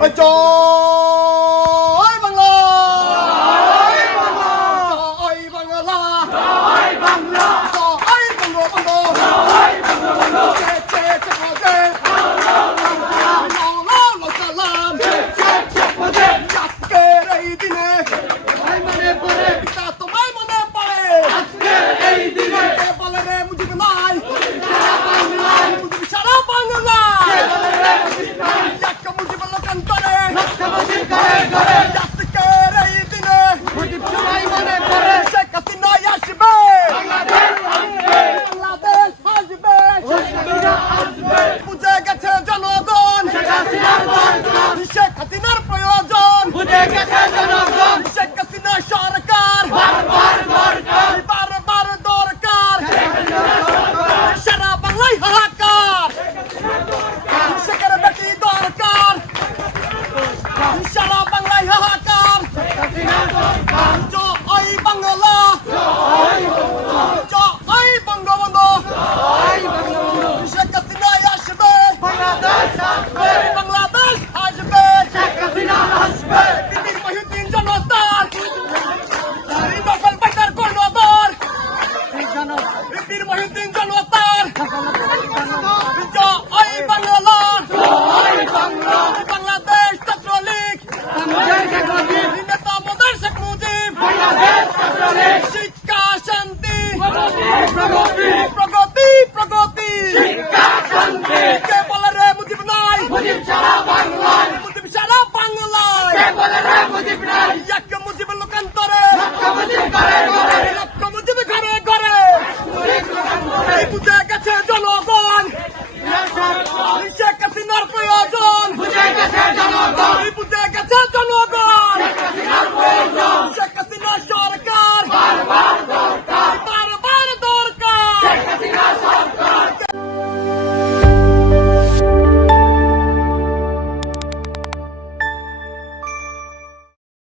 জয় বাংলা, জয় বাংলা, জয় বাংলা, জয় বাংলা, জয় বঙ্গবন্ধু, জয় বঙ্গবন্ধু, আজকের এই দিনে পিতা তোমায় মনে পড়ে, আজকের এই দিনে বলে রে মুজিব নাই, মুজিব সারা বাংলা, মুজিব লোকান্তরে